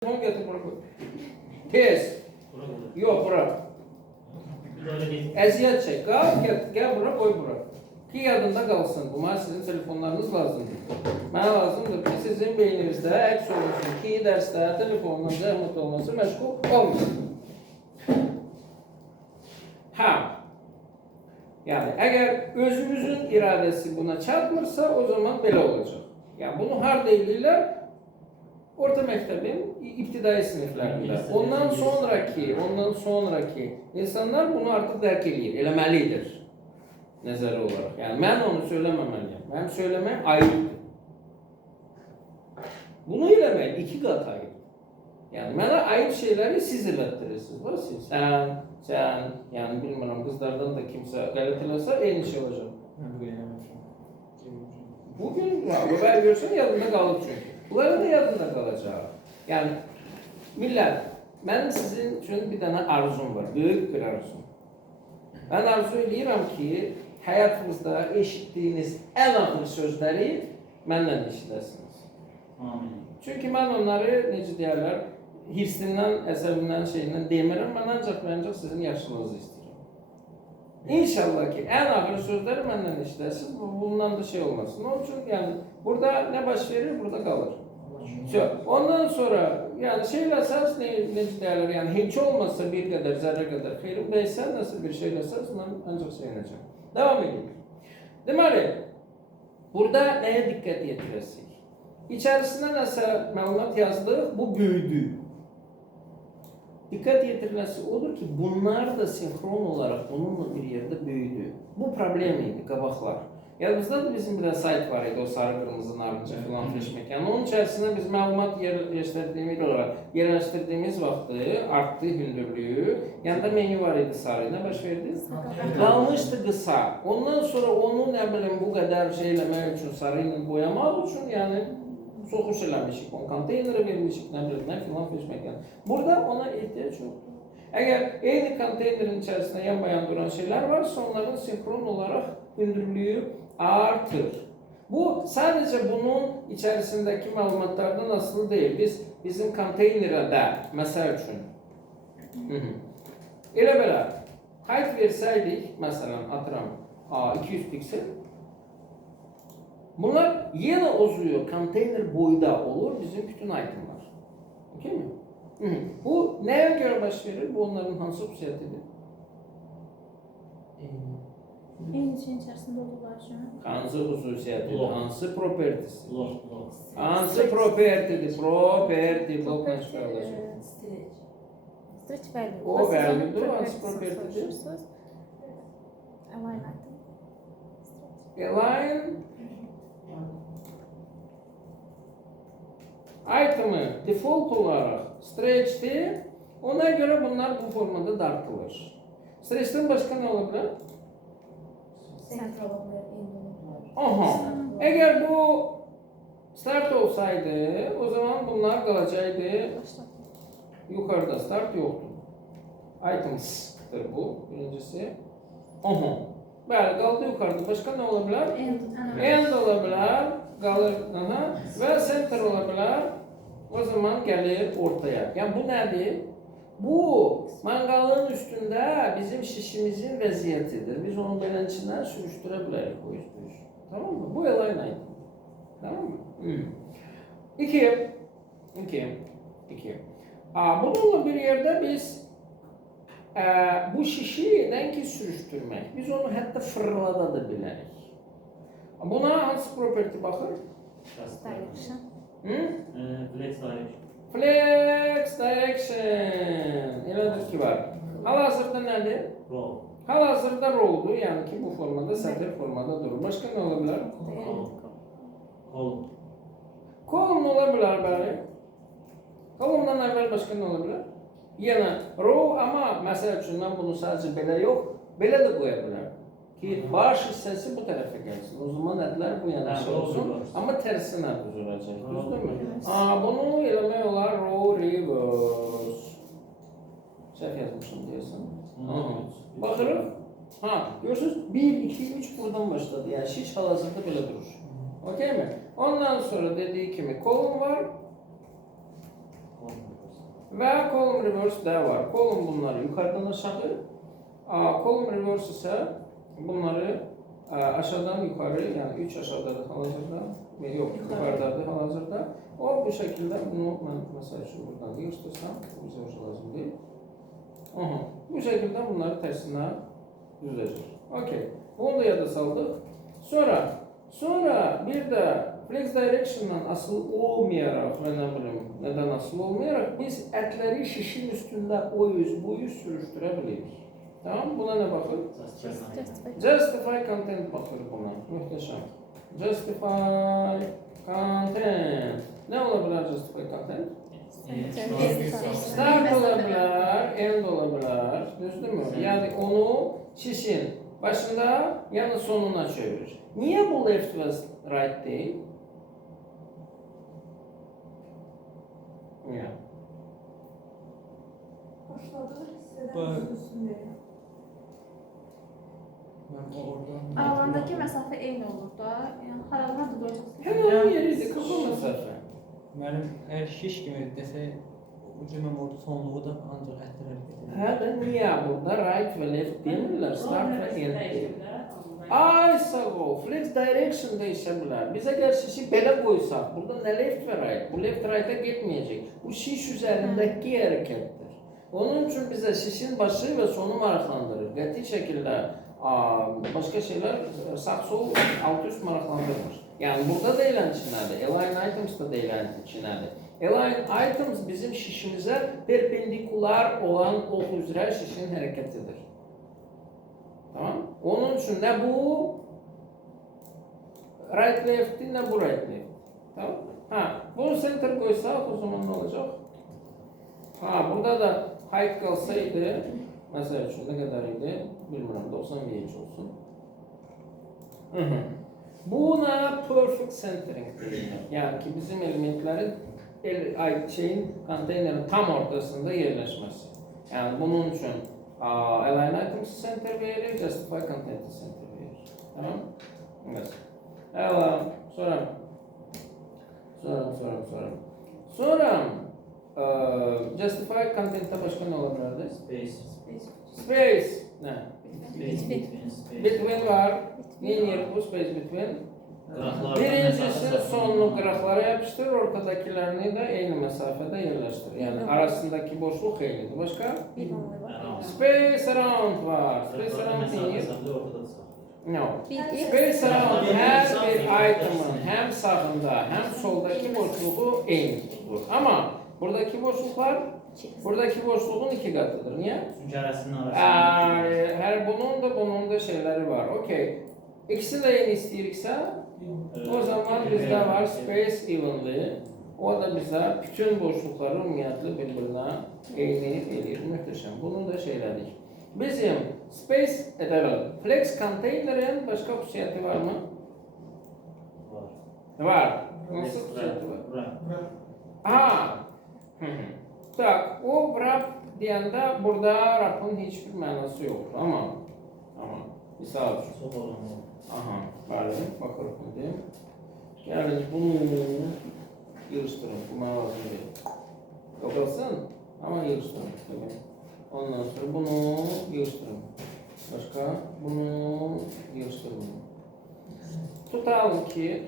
Telefonu getir bura koy. Tez. Yok bura. Əziyyət çək. Gel bura koy bura. Ki yadında qalsın. Bu sizin telefonlarınız lazımdır. Mənə lazımdır ki sizin beyninizdə əks olunsun ki dərsdə telefonla zəhmət olması məşğul olmasın. Ha. Yani eğer özümüzün iradesi buna çatmırsa o zaman belə olacaq. Yani bunu harda eləyirlər? Orta məktəbin ibtidai sınıflarında. Ondan sonraki insanlar bunu artık dərk eləyir, eləməlidir. Nəzəri olarak. Yani mən onu söyləməməliyəm. Mənim söyləməyim ayıbdır. Bunu eləmək iki qat ayıb. Yani mənə ayıb şeyləri siz elətdirirsiniz. Sən, yani bilmirəm, qızlardan da kimsə qələt eləsə eyni şey olacaq. Bugün haber görsən yadında qalıb çünki. Bunların da yadında qalacaq. Yani millət, mənim sizin üçün bir dənə arzum var, böyük bir arzum. Mən arzu edirəm ki, həyatınızda eşitdiyiniz ən ağır sözləri məndən eşidəsiniz. Çünki mən onları, necə deyərlər, hirsindən, əsəbindən, şeyindən demirəm, mən ancaq sizin yaşınızı istəyirəm. İnşallah ki, ən ağır sözləri məndən eşidəsiniz, bundan da şey olmasın. Onun üçün, yani, burada nə baş verir, burada qalır. Ondan sonra, yani şeyləsəz, necə deyərlər, yani heç olmazsa bir qədər, zərrə qədər xeyrim deysən, nasıl bir şeyləsəz, mən ancaq sevinəcəm. Devam edelim. Deməli, burada nəyə diqqət yetirəsik? İçərisinə nəsə məlumat yazdıq, bu büyüdü. Dikkat yetirilmesi odur ki bunlar da senkron olarak onunla bir yerde büyüdü. Bu problemiydi, qabaqlar. Yadınızda da bizim bir de sayt var idi, o sarı kırmızı narıncı filan fleşmek. Yani onun içerisinde biz məlumat yerleştirdiğimiz vaxtı arttı hündürlüğü. Yanında menü var idi sarı. Ne baş verdi? Qalmışdı qısa. Ondan sonra onu ne bileyim bu kadar şeylemek için sarıyla boyamak için yani sokuş eləmişik, onu konteynere vermişik, ne bileyim ne filan fleşmek yani. Burada ona ihtiyaç yoktu. Eğer eyni konteynerin içerisinde yan bayan duran şeyler varsa onların senkron olarak hündürlüğü artır. Bu sadece bunun içerisindeki məlumatlardan asılı değil. Bizim konteynerdə, məsəl üçün, elə belə, height versəydik, məsələn, atıram, 200 piksel, bunlar yenə uzuyor, konteyner boyda olur, bizim bütün height'ımlar. Okey mi? Bu nəyə görə baş verir? Bu onların hansı xüsusiyyətidir? Eyni şeyin içerisinde olurlar şu an. Hansı xüsusiyyətidir? Hansı propertisi? Hansı propertidir? Properti blokdan çıxarılacaq. Stretch value. O value'dur, hansı propertidir? Align item. Align item'ı default olarak stretch'tir. Ona göre bunlar bu formada dartılır. Stretch'ten başka ne olabilir? Aha. Eğer bu start olsaydı o zaman bunlar kalacaktı. Yukarıda start yoktu. Items'tır bu birincisi. Aha. Böyle kaldı yukarıda. Başka ne olabilir? End olabilir. Kalır. Aha. Ve center olabilir. O zaman gelir ortaya. Yani bu nedir? Bu mangalın üstünde bizim şişimizin vəziyyətidir. Biz onu belə içindən sürüşdürə bilərik bu üstü. Tamam mı? Bu align item. Tamam mı? İki. Bununla bir yerde biz bu şişi nəinki sürüşdürmək. Biz onu hətta fırlada da bilərik. Buna hansı property baxır? Direction. Flex direction. Elədir ki var. Hal-hazırda nədir? Roll. Hal-hazırda roll'dur. Yani ki bu formada, sətir formada durur. Başka ne olabilir? Column. Column olabilir bəli. Columndan əvvəl başka ne olabilir? Yenə row ama məsəl üçün mən bunu sadece belə yox, belə də qoya bilərəm. Ki baş hissəsi bu tərəfə gəlsin. O zaman ədlər bu yana olsun. Amma tərsinə düzüləcək. Düzdürmü? Bunu eləmək olar row reverse. Səhv yazmışım deyəsən. Baxırıq. Görürsünüz 1, 2, 3 buradan başladı. Yani şiş hal-hazırda belə durur. Okey mi? Ondan sonra dediği kimi kolum var. Və column reverse də var. Column bunları yuxarıdan aşağı, column reverse isə bunları aşağıdan yuxarı, yəni 3 aşağıdadır hal-hazırda, yox, yuxarıdadır hal-hazırda. O bu şəkildə bunu mən məsəl üçün buradan yığışdırsam, bu bizə hoş lazım deyil. Bu şəkildə bunları tərsinə düzəcək. Okey, bunu da yada saldıq. Sonra bir də flex direction'dan asılı olmayaraq, mən nə bilim, nədən asılı olmayaraq, biz ətləri şişin üstündə o yüz, bu yüz sürüşdürə bilirik. Tamam, buna nə baxır? Justify content baxır buna. Möhtəşəm. Justify content. Nə ola bilər justify content? Start ola bilər, end ola bilər. Düzdürmü? Yəni onu şişin başında, yəni sonuna çevirir. Niyə bu left və right deyil? Niyə? Başladığı hissədən üstündəyim. Aralarındakı məsafə eyni olur da. Yəni haralarda duracaqsın. Həmin yeridir, qısa məsafə. Mənim əgər şiş kimi desək, ucu mən orada sonluğu da ancaq ətlər hərəkət edir. Hə, də niyə burada right və left demirlər, start və end deyirlər. Ay sağ ol, flex direction dəyişə bilər. Biz əgər şişi belə qoysaq, burada nə left və right, bu left right-a getməyəcək. Bu şiş üzərindəki hərəkətdir. Onun üçün bizə şişin başı və sonu maraqlandırır. Qəti şəkildə başqa şeylər sağ-sol, alt-üst maraqlandırmır. Yəni burada deyilən çinədir, align items da deyilən çinədir. Align items bizim şişimizə perpendikular olan ox üzrə şişin hərəkətidir. Tamam? Onun üçün nə bu right left'dir, nə bu right left. Tamam? Bunu center qoysaq o zaman nə olacaq? Burada da height qalsaydı, məsəl üçün nə qədər idi? Bilmirəm, 90 VH olsun. Buna perfect centering deyilir. Yəni ki, bizim elementlərin konteynerin tam ortasında yerləşməsi. Yəni bunun üçün align items center verir, justify content center verir. Tamam? Evet. Evet. Sonra justify content'ta başqa nə ola bilərdi? Space. Nə? Between var. Linear bu space between. Birincisi sonunu qıraqlara yapıştırır, ortadakilərini də eyni məsafədə yerləşdirir. Yəni arasındakı boşluq eynidir. Başqa? Space around var. Space around deyir. No. Space around hər bir item'ın həm sağında, həm soldakı boşluğu eyni tutur. Amma buradakı boşluğun 2 qatıdır. Niyə? Çünki arasının arasında. Bunun da şeyləri var. Okey. İkisi də eyni istəyiriksə, o zaman bizdə var space evenly. O da bizə bütün boşluqları ümumiyyətlə bir-birinə eyni eləyir. Möhtəşəm. Bunu da şeylədik. Bizim space flex containerin başqa xüsusiyyəti varmı? Var. Nasıl xüsusiyyəti var? Tak, o wrap deyəndə burada wrap'ın heç bir mənası yoxdur. Amma misal üçün. Bəli, baxırıq indi. Gəlin bunu yığışdırın, bu mənə lazım deyil. Yoxalsın, amma yığışdırın. Ondan sonra bunu yığışdırın. Başqa, bunu yığışdırın. Tutalım ki.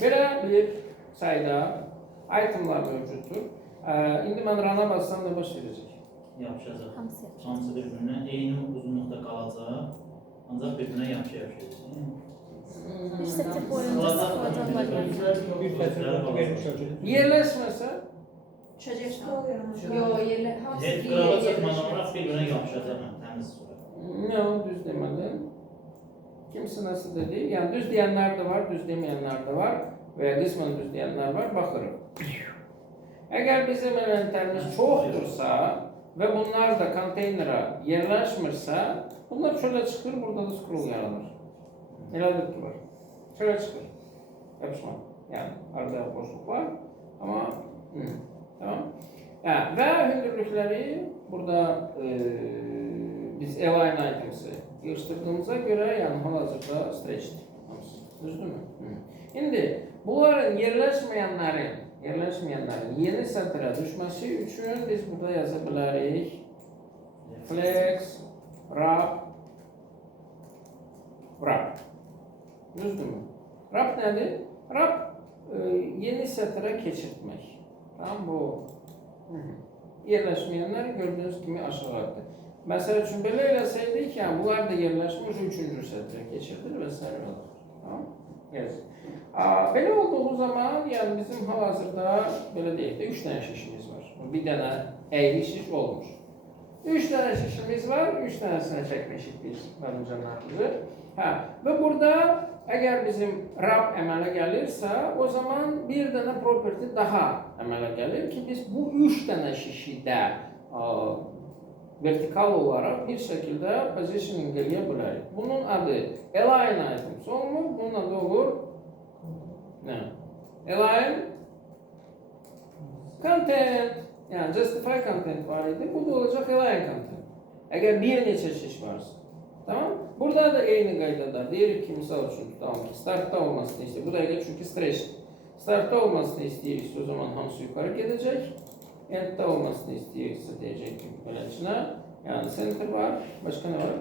Belə bir sayda itemlar mövcuddur. İndi mən rana bassam da baş verəcək. Yapışacaq. Hamısı bir-birinə eyni uzunluqda qalacaq. Ancaq bir-birinə yapışacaq. İşte tip boyunca sıxılacaqlar. Bir fətrə vermiş olacaq. Yerləşməsə, Yox, yerlə hamısı Heç bir qırava yerə çıxmadan yerləşir. bir-birinə yapışacaq təmiz surət. yox, düz demədin. Kimsə nəsə dedi? Yəni düz deyənlər də var, düz deməyənlər də var və ya qismən düz deyənlər var, baxırıq. Əgər bizim elementlərimiz çoxdursa və bunlar da konteynera yerləşmirsə, bunlar çölə çıxır, burada da scroll yaranır. Elədir ki var. Çölə çıxır. Yapışma. Yəni arada boşluq var, amma tamam. Və hündürlükləri burada biz align items'ı yığışdırdığımıza görə, yəni hal-hazırda stretch'dir. Düzdürmü? İndi bunların yerleşmeyenlerin yeni satıra düşmesi için biz burada yazabiliriz. Flex, wrap. Düzdür mü? Wrap nedir? Wrap yeni satıra geçirtmek. Tamam bu. Yerleşmeyenler gördüğünüz gibi aşağıda. Mesela için böyle eləsəydik, yani bunlar da yerleşmiş 3. satıra geçirilir vesaire olur. Tamam? Yes. Belə olduğu zaman, yani bizim hal-hazırda belə deyək də 3 dənə şişimiz var. Bir dənə əyri şiş olmuş. 3 dənə şişimiz var, 3 dənəsini çəkmişik biz mənim canlarımızı. Və burada əgər bizim wrap əmələ gəlirsə, o zaman bir dənə property daha əmələ gəlir ki, biz bu 3 dənə şişi də vertikal olaraq bir şəkildə positioning eləyə bilərik. Bunun adı align items olmur, bunun adı olur align content. Yəni justify content var idi, bu da olacaq align content. Əgər bir neçə şiş varsa. Tamam? Burada da eyni qaydalar. Deyirik ki, misal üçün tutalım ki, startda olmasını istəyir. Bu dəqiqə çünki streçdir. Startda olmasını istəyiriksə, o zaman hamısı yukarı gedəcək. Enddə olmasını istəyiriksə, deyəcək ki, beləçinə. Yəni, center var. Başqa nə var?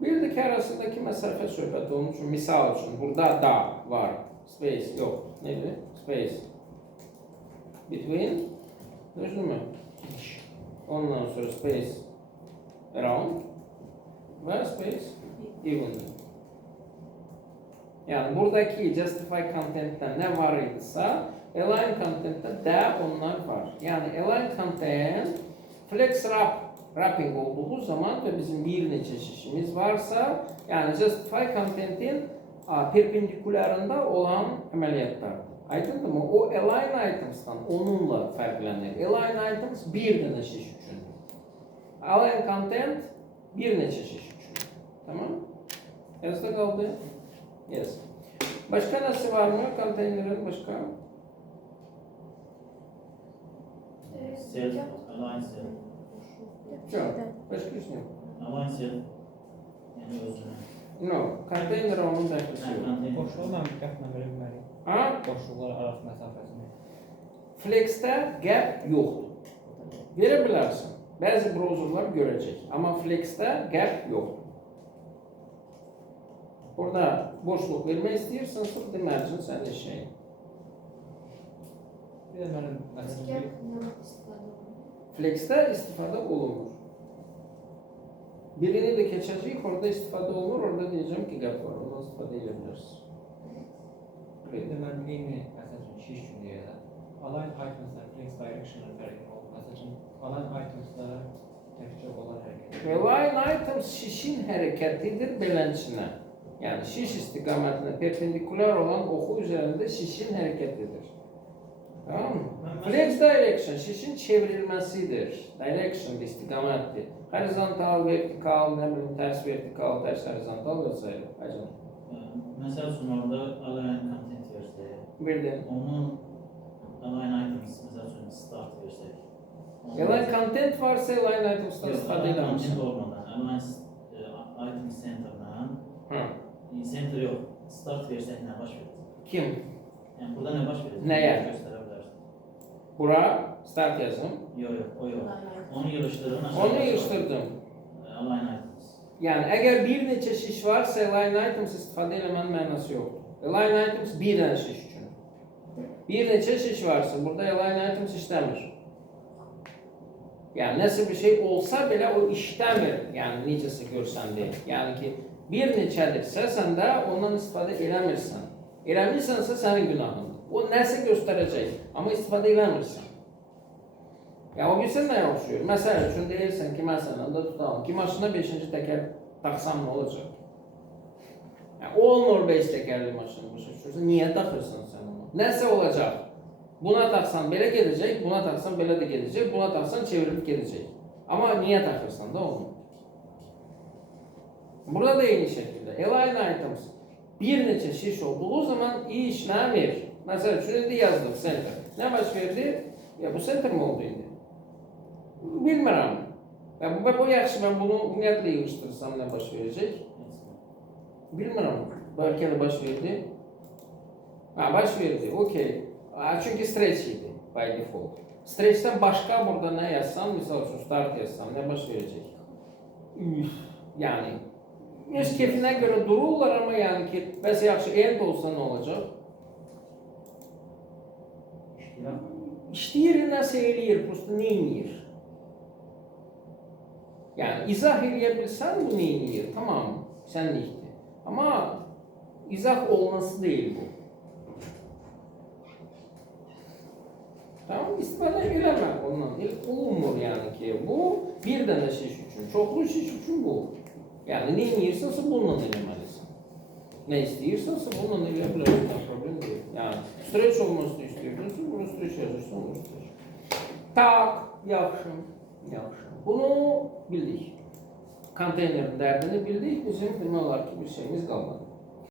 Bir də ki, arasındakı məsafə söhbəti onun üçün, misal üçün, burada da var. Space yox. Neydi? Space. Between. Düzdür mü? Ondan sonra space around. Və space even. Yəni buradakı justify contentdə nə var idisə, align contentdə də onlar var. Yəni align content flex wrapping olduğu zaman və bizim bir neçə şişimiz varsa, yəni justify contentin perpendikularında olan əməliyyatlardır. Aydındır mı? O align items'dan onunla fərqlənir. Align items bir dənə şiş üçündür. Align content bir neçə şiş üçün. Tamam? Yazda qaldı? Yes. Başqa nəsi var mı? Konteynerin başqa? Cell, align cell. Yox. Başqa iş yox. Align cell. Yəni özünə. No. Konteyner onun dəxlisi yox. Boşluqla diqqətlə verə bilmərik. Ha? Boşluqlar arası məsafəsini. Flex'də gap yoxdur. Verə bilərsən. Bəzi browserlar görəcək. Amma Flex'də gap yoxdur. Burada boşluq vermək istəyirsən, sırf deməlisin sən eşəyin. Bir də mənim məsələn Flex'də istifadə olunur. Birini də keçəcəyik, orada istifadə olunur, orada deyəcəm ki, gap var, ondan istifadə edə bilərsiniz. bir də mən eyni məsələn şiş üçün deyirəm. Align items'lar flex direction'ın fərqi olur. Məsələn, align items'lara təkcə onlar hərəkət edir. Align items şişin hərəkətidir beləçinə. Yəni şiş istiqamətinə perpendikular olan oxu üzərində şişin hərəkətidir. Tamam mı? Flex direction şişin çevrilməsidir. Direction istiqamətdir. Horizontal, vertikal, nə bilim, tərs vertikal, tərs horizontal və s. Həcəm. Məsəl üçün orada align content versək, Birdən. onun align items məsəl üçün start versək. Align content varsa align items'dan Yox, istifadə align edəmişsən. content olmadan, align item center'dan, center yox, start versək nə baş verir? Kim? Yəni burada nə baş verir? Nəyə? Göstərə bilərsən. Bura start yazım. Yox, o yox. Onu yığışdırın. Onu yığışdırdım. Align items. Yəni əgər bir neçə şiş varsa align items istifadə eləmənin mənası yoxdur. Align items bir dənə şiş üçün. Bir neçə şiş varsa burada align items işləmir. Yəni nəsə bir şey olsa belə o işləmir. Yəni necəsə görsəndə. Yəni ki bir neçədirsə sən də ondan istifadə eləmirsən. Eləmirsənsə sənin günahındır. O nəsə göstərəcək, amma istifadə eləmirsən. Ya o bilsən nəyə oxşuyur? Məsəl üçün deyirsən ki, məsələn də tutalım ki, maşına 5-ci təkər taxsam nə olacaq? Yəni, olmur 5 təkərli maşını başa düşürsən, niyə taxırsan sən onu? Nəsə olacaq? Buna taxsan belə gedəcək, buna taxsan belə də gedəcək, buna taxsan çevrilib gedəcək. Amma niyə taxırsan da onu? Burada da eyni şəkildə, align items bir neçə şiş olduğu zaman işləmir. Məsəl üçün, indi yazdıq center. Nə baş verdi? Ya bu center mi oldu indi? Bilmirəm. Bu yaxşı, mən bunu ümumiyyətlə yığışdırsam nə baş verəcək? Bilmirəm. Bəlkə də baş verdi. Ha, baş verdi, okey. Ha, çünki stretch idi by default. Stretch'ten başqa burada nə yazsam, misal üçün start yazsam, nə baş verəcək? Üf, yəni öz kefinə görə dururlar, amma yəni ki, bəs yaxşı end olsa nə olacaq? İşləyir, nəsə eləyir, prosta neyniyir? Yəni izah eləyə bilsən bu neyniyir? Tamam, sənlikdir. Amma izah olunası deyil bu. Tamam, istifadə eləmək ondan. Olunmur yəni ki, bu bir dənə şiş üçün, çoxlu şiş üçün bu. Yəni nə edirsənsə bununla eləməlisən. Nə istəyirsənsə bununla eləyə bilərsən, problem deyil. Yəni stretch olmasını istəyirsənsə, bunu stretch yazırsan, bunu stretch. Tak, yaxşı, yaxşı. Bunu bildik. Konteynerin dərdini bildik, bizim demək olar ki, bir şeyimiz qalmadı.